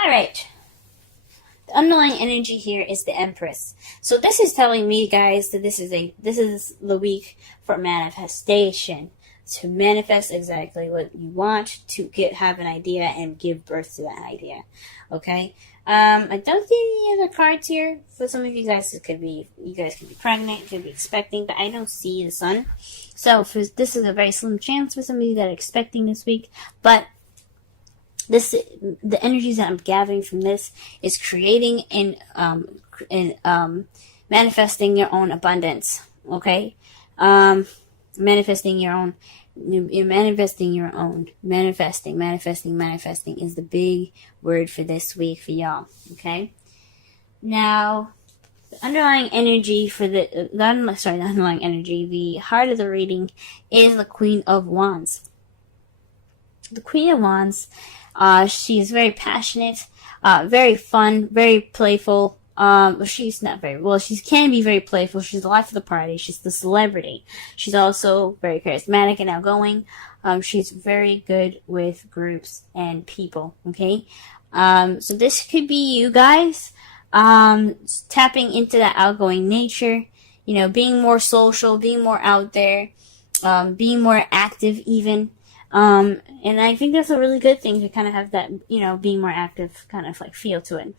All right. The underlying energy here is the Empress. So this is telling me, guys, that this is the week for manifestation. To manifest exactly what you want, to have an idea and give birth to that idea. Okay? I don't see any other cards here. For some of you guys, you guys could be pregnant, you could be expecting, but I don't see the sun. So this is a very slim chance for some of you that are expecting this week, but the energies that I'm gathering from this is creating and manifesting your own abundance. Okay, manifesting your own. You're manifesting your own. Manifesting is the big word for this week for y'all. Okay. Now, the underlying energy for the underlying energy, the heart of the reading is the Queen of Wands. The Queen of Wands. She is very passionate, very fun, very playful. She's not very, well, she can be very playful. She's the life of the party. She's the celebrity. She's also very charismatic and outgoing. She's very good with groups and people, okay? So this could be you guys, tapping into that outgoing nature, being more social, being more out there, being more active even. And I think that's a really good thing to kind of have that, being more active kind of like feel to it.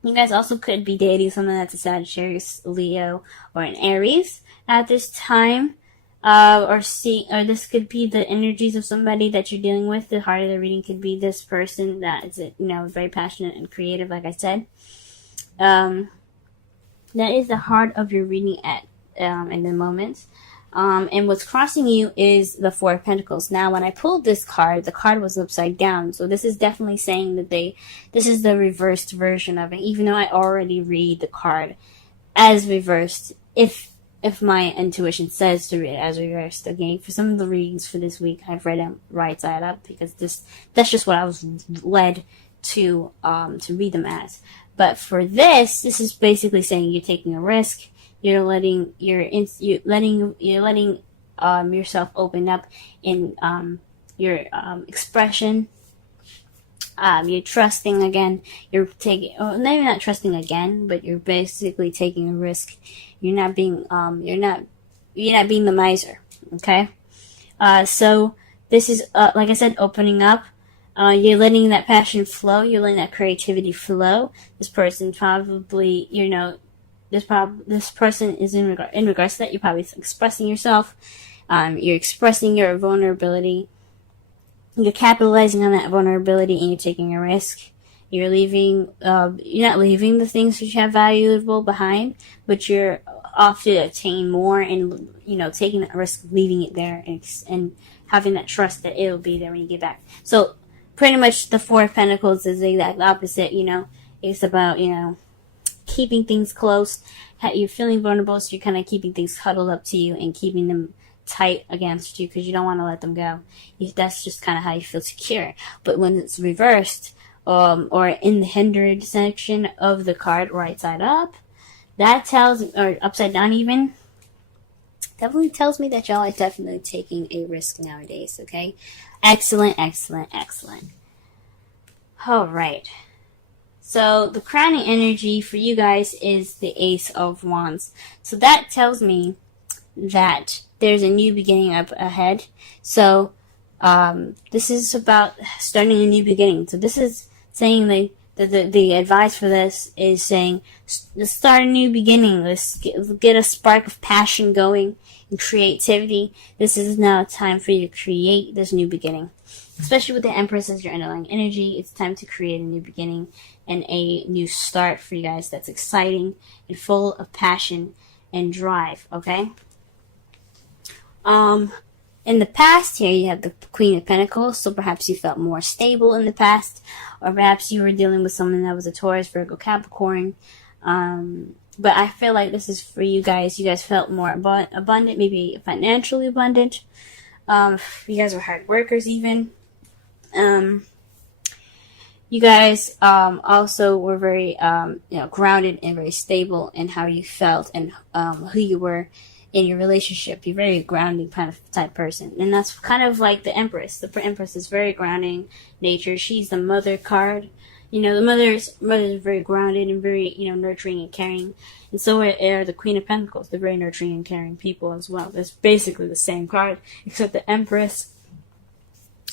You guys also could be dating someone that's a Sagittarius, Leo, or an Aries at this time. Or this could be the energies of somebody that you're dealing with. The heart of the reading could be this person that is, very passionate and creative, like I said. That is the heart of your reading in the moment. And what's crossing you is the Four of Pentacles. Now, when I pulled this card, the card was upside down. So this is definitely saying that this is the reversed version of it, even though I already read the card as reversed. If my intuition says to read it as reversed, again, for some of the readings for this week, I've read them right side up because that's just what I was led to read them as. But for this is basically saying you're taking a risk. You're letting yourself open up in your expression. You're trusting again. You're maybe not trusting again, but you're basically taking a risk. You're not being the miser. Okay. So this is like I said, opening up. You're letting that passion flow. You're letting that creativity flow. This person probably, this person is in regards to that. You're probably expressing yourself. You're expressing your vulnerability. You're capitalizing on that vulnerability and you're taking a risk. You're not leaving the things that you have valuable behind, but you're off to attain more and, taking that risk of leaving it there and having that trust that it'll be there when you get back. So pretty much the Four of Pentacles is the exact opposite, It's about, keeping things close. You're feeling vulnerable, so you're kind of keeping things huddled up to you and keeping them tight against you because you don't want to let them go. That's just kind of how you feel secure. But when it's reversed, or in the hindered section of the card, right side up, or upside down even, definitely tells me that y'all are definitely taking a risk nowadays, okay? Excellent, excellent, excellent. All right. So the crowning energy for you guys is the Ace of Wands. So that tells me that there's a new beginning up ahead. So this is about starting a new beginning. So this is saying the advice for this is saying, let's start a new beginning. Let's get a spark of passion going and creativity. This is now time for you to create this new beginning. Especially with the Empress as your underlying energy, it's time to create a new beginning and a new start for you guys that's exciting and full of passion and drive, okay? In the past here, you have the Queen of Pentacles, so perhaps you felt more stable in the past, or perhaps you were dealing with someone that was a Taurus, Virgo, Capricorn. But I feel like this is for you guys. You guys felt more abundant, maybe financially abundant. You guys were hard workers even. You guys also were very grounded and very stable in how you felt and who you were in your relationship. You're very grounding kind of type person, and that's kind of like the Empress. The Empress is very grounding nature. She's the mother card. You know, the mother's very grounded and very, you know, nurturing and caring. And so are the Queen of Pentacles. They're very nurturing and caring people as well. It's basically the same card, except the Empress.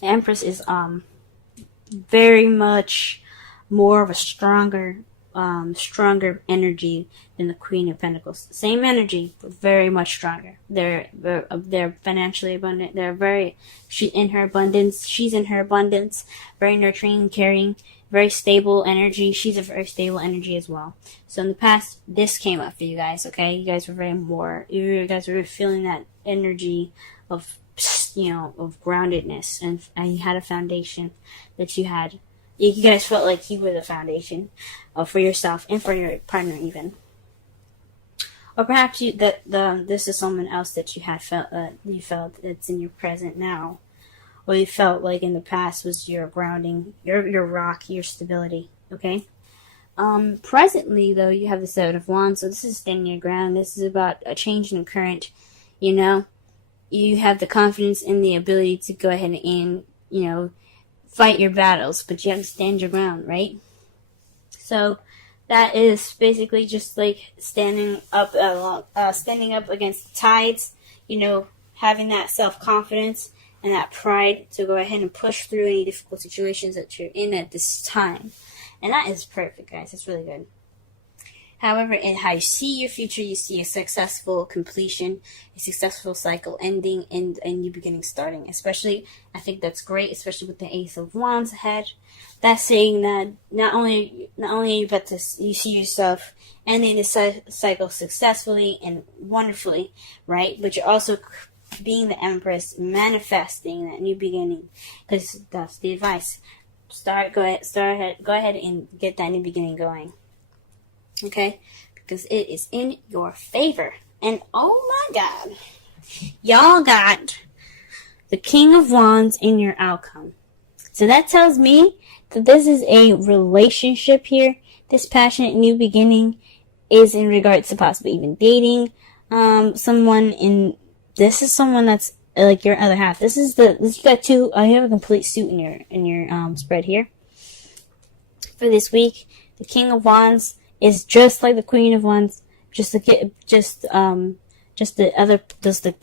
The Empress is very much more of a stronger energy than the Queen of Pentacles. Same energy, but very much stronger. They're financially abundant. She's in her abundance. Very nurturing and caring. Very stable energy. She's a very stable energy as well. So in the past, this came up for you guys. Okay, you guys were feeling that energy of, you know, of groundedness, and you had a foundation that you had. You guys felt like you were the foundation for yourself and for your partner even. Or perhaps this is someone else that you felt that's in your present now. Or you felt like in the past was your grounding, your rock, your stability. Okay? Presently though, you have the Seven of Wands, so this is standing your ground. This is about a change in the current, you know. You have the confidence and the ability to go ahead and, you know, fight your battles, but you have to stand your ground, right? So that is basically just like standing up against the tides, you know, having that self-confidence and that pride to go ahead and push through any difficult situations that you're in at this time. And that is perfect, guys. It's really good. However, in how you see your future, you see a successful completion, a successful cycle ending, and a new beginning starting. Especially, I think that's great, especially with the Ace of Wands ahead. That's saying that not only you but you see yourself ending the cycle successfully and wonderfully, right? But you're also being the Empress, manifesting that new beginning, because that's the advice. Go ahead and get that new beginning going. Okay, because it is in your favor. And oh my God, y'all got the King of Wands in your outcome. So that tells me that this is a relationship here. This passionate new beginning is in regards to possibly even dating someone. This is someone that's like your other half. You got two. You have a complete suit in your spread here for this week. The King of Wands is just like the Queen of Wands, just the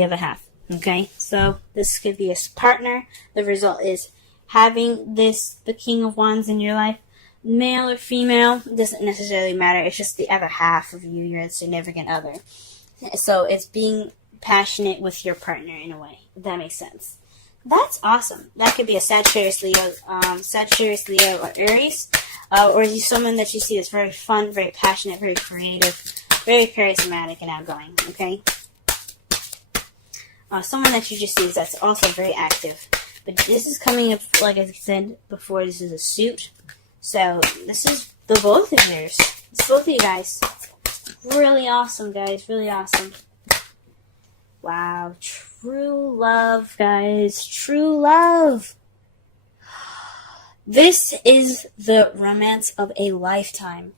other half. Okay, so this could be a partner. The result is having the King of Wands in your life, male or female, doesn't necessarily matter. It's just the other half of you, your significant other. So it's being passionate with your partner in a way, if that makes sense. That's awesome. That could be a Sagittarius, Leo, or Aries. Or is he someone that you see that's very fun, very passionate, very creative, very charismatic and outgoing, okay? Someone that you just see that's also very active. But this is coming up, like I said before, this is a suit. So this is the both of yours. It's both of you guys. Really awesome, guys. Really awesome. Wow. True love, guys. True love. This is the romance of a lifetime.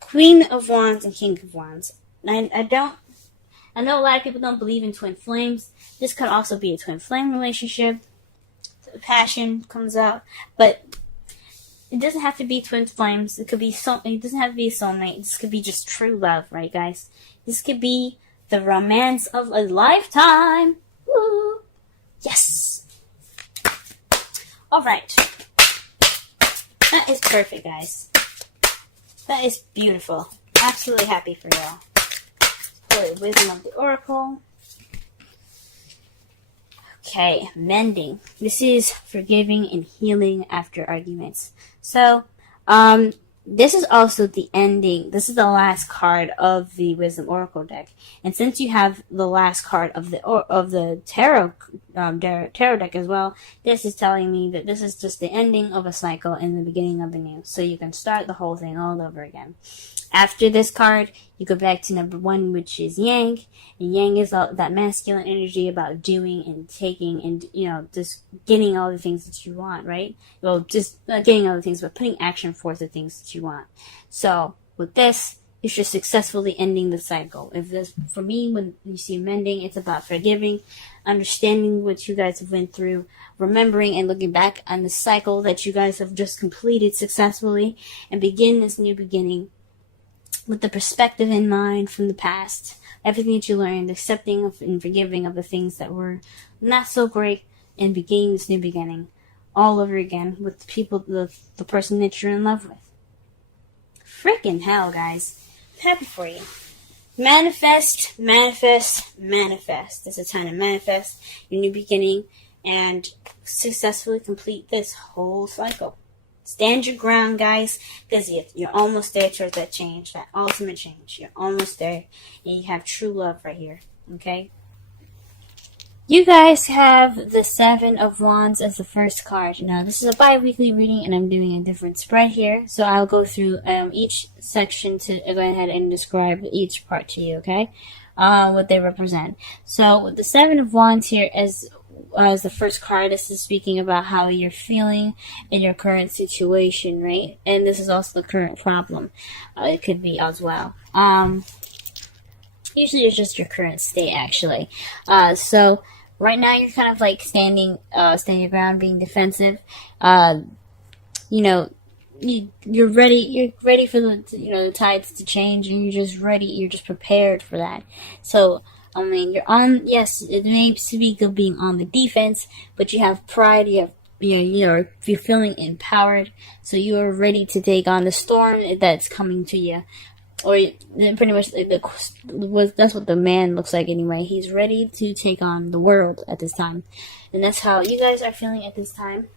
Queen of Wands and King of Wands. I know a lot of people don't believe in twin flames. This could also be a twin flame relationship. Passion comes out, but it doesn't have to be twin flames. It doesn't have to be a soulmate. This could be just true love, right, guys? This could be the romance of a lifetime. Woo! Yes. All right. That is perfect, guys. That is beautiful. Absolutely happy for y'all. For the wisdom of the Oracle. Okay, mending. This is forgiving and healing after arguments. So, this is also the ending. This is the last card of the Wisdom Oracle deck. And since you have the last card of the tarot deck as well, this is telling me that this is just the ending of a cycle and the beginning of a new. So you can start the whole thing all over again. After this card, you go back to number 1, which is Yang. And Yang is all that masculine energy about doing and taking and, just getting all the things that you want, right? Well, just not getting all the things, but putting action forth the things that you want. So, with this, It's just successfully ending the cycle. If this, for me, when you see mending, it's about forgiving, understanding what you guys have went through, remembering and looking back on the cycle that you guys have just completed successfully, and begin this new beginning with the perspective in mind from the past. Everything that you learned, accepting of and forgiving of the things that were not so great, and beginning this new beginning all over again with the people, the person that you're in love with. Freaking hell, guys. I'm happy for you. Manifest, manifest, manifest. It's a time to manifest your new beginning and successfully complete this whole cycle. Stand your ground, guys, because you're almost there towards that change, that ultimate change. You're almost there, and you have true love right here, okay? You guys have the Seven of Wands as the first card. Now, this is a bi-weekly reading, and I'm doing a different spread here. So I'll go through each section to go ahead and describe each part to you, okay? What they represent. So the Seven of Wands here as the first card, this is speaking about how you're feeling in your current situation, right? And this is also the current problem. It could be as well. Usually it's just your current state, actually. So right now you're kind of like standing your ground, being defensive. You know, you're ready for the tides to change, and you're just ready. You're just prepared for that. So, I mean, yes, it may speak of being on the defense, but you have pride, you're feeling empowered, so you are ready to take on the storm that's coming to you. Or pretty much that's what the man looks like anyway. He's ready to take on the world at this time. And that's how you guys are feeling at this time.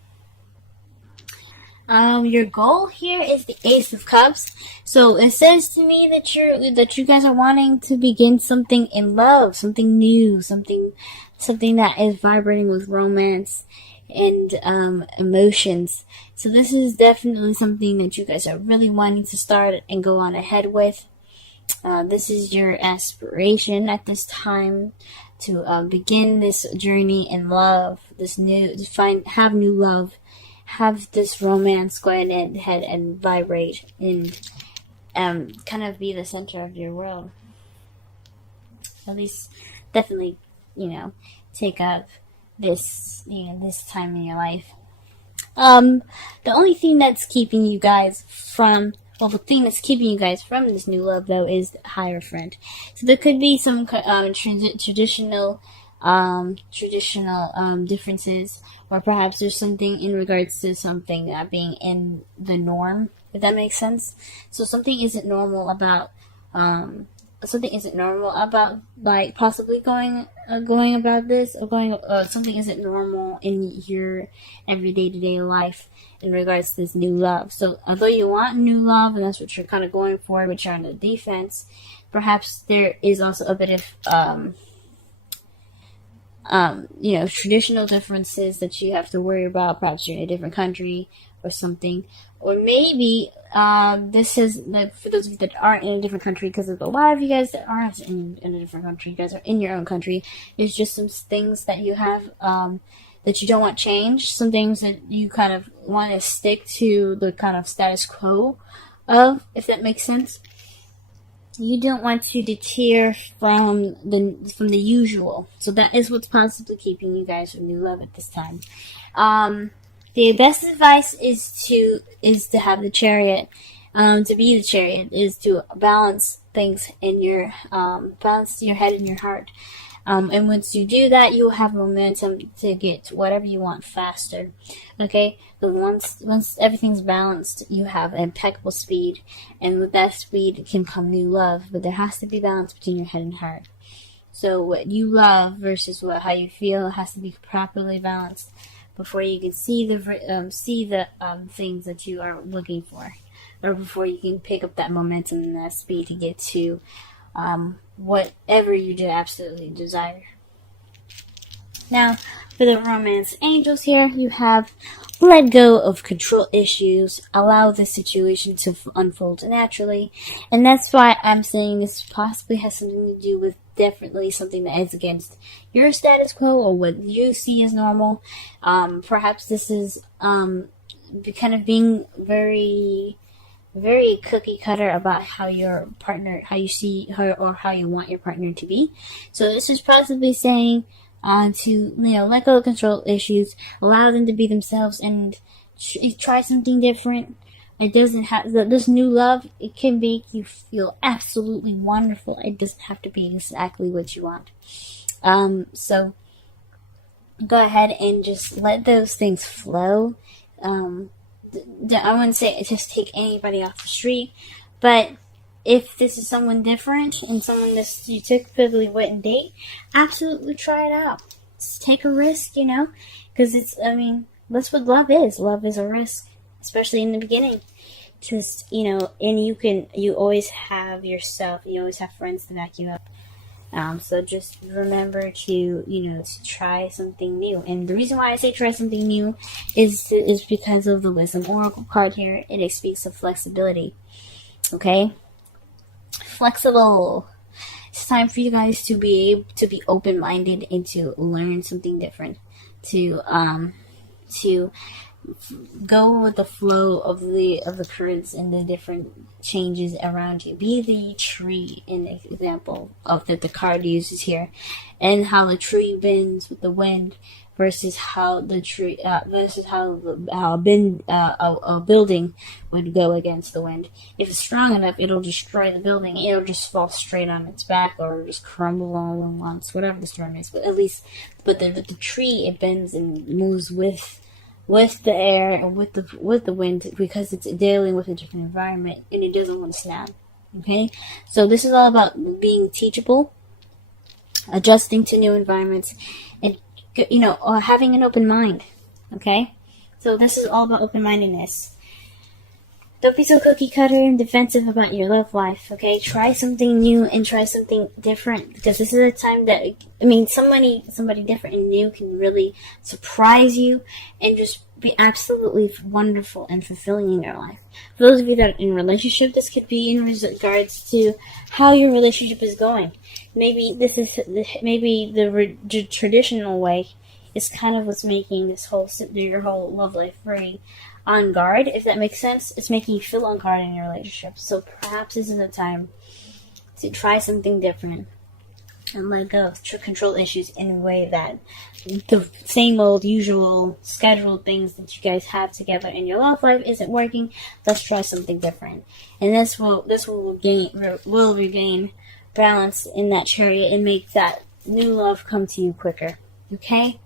Your goal here is the Ace of Cups. So it says to me that you guys are wanting to begin something in love, something new, something that is vibrating with romance and emotions. So this is definitely something that you guys are really wanting to start and go on ahead with. This is your aspiration at this time to begin this journey in love, have new love. Have this romance go ahead and vibrate and kind of be the center of your world. At least, definitely, take up this time in your life. The only thing that's keeping you guys from this new love, though, is the Hierophant. So there could be some traditional differences, or perhaps there's something in regards to something not being in the norm, if that makes sense. So something isn't normal about like possibly going about this, or something isn't normal in your everyday to day life in regards to this new love. So although you want new love, and that's what you're kind of going for, but you're on the defense, perhaps there is also a bit of traditional differences that you have to worry about. Perhaps you're in a different country or something. Or maybe this is, like, for those of you that aren't in a different country, because a lot of you guys that aren't in a different country, you guys are in your own country. There's just some things that you have that you don't want changed, some things that you kind of want to stick to the kind of status quo of, if that makes sense. You don't want to deter from the usual. So that is what's possibly keeping you guys from new love at this time. The best advice is to have the Chariot. To be the Chariot is to balance things in your balance your head and your heart. And once you do that, you'll have momentum to get whatever you want faster. Okay? But once everything's balanced, you have impeccable speed. And with that speed can come new love. But there has to be balance between your head and heart. So what you love versus how you feel has to be properly balanced before you can see the things that you are looking for. Or before you can pick up that momentum and that speed to get to whatever you do absolutely desire. Now, for the romance angels here, you have let go of control issues, allow the situation to unfold naturally, and that's why I'm saying this possibly has something to do with definitely something that is against your status quo or what you see as normal. Perhaps this is kind of being very very cookie cutter about how your partner, how you see her, or how you want your partner to be. So this is possibly saying to let go of control issues, allow them to be themselves, and try something different. It doesn't have this new love. It can make you feel absolutely wonderful. It doesn't have to be exactly what you want. So go ahead and just let those things flow. I wouldn't say just take anybody off the street, but if this is someone different and someone that you typically wouldn't date, absolutely try it out. Just take a risk, because that's what love is. Love is a risk, especially in the beginning. Just, and you always have yourself, you always have friends to back you up. So just remember to try something new. And the reason why I say try something new is because of the Wisdom Oracle card here. It speaks of flexibility. Okay? Flexible. It's time for you guys to be open-minded and to learn something different. To go with the flow of the currents and the different changes around you. Be the tree, in the example of that the card uses here, and how the tree bends with the wind versus how the tree how a building would go against the wind. If it's strong enough, it'll destroy the building. It'll just fall straight on its back or just crumble all at once, whatever the storm is. But the tree, it bends and moves with the air and with the wind, because it's dealing with a different environment and it doesn't want to snap. Okay, so this is all about being teachable, adjusting to new environments, and having an open mind. Okay, so this is all about open-mindedness. Don't be so cookie cutter and defensive about your love life, okay? Try something new and try something different, because this is a time that, somebody different and new can really surprise you and just be absolutely wonderful and fulfilling in your life. For those of you that are in a relationship, this could be in regards to how your relationship is going. Maybe the traditional way is kind of what's making your whole love life very on guard, if that makes sense. It's making you feel on guard in your relationship. So perhaps this is a time to try something different and let go of control issues in a way that the same old usual scheduled things that you guys have together in your love life isn't working. Let's try something different, and this will regain balance in that chariot and make that new love come to you quicker. Okay?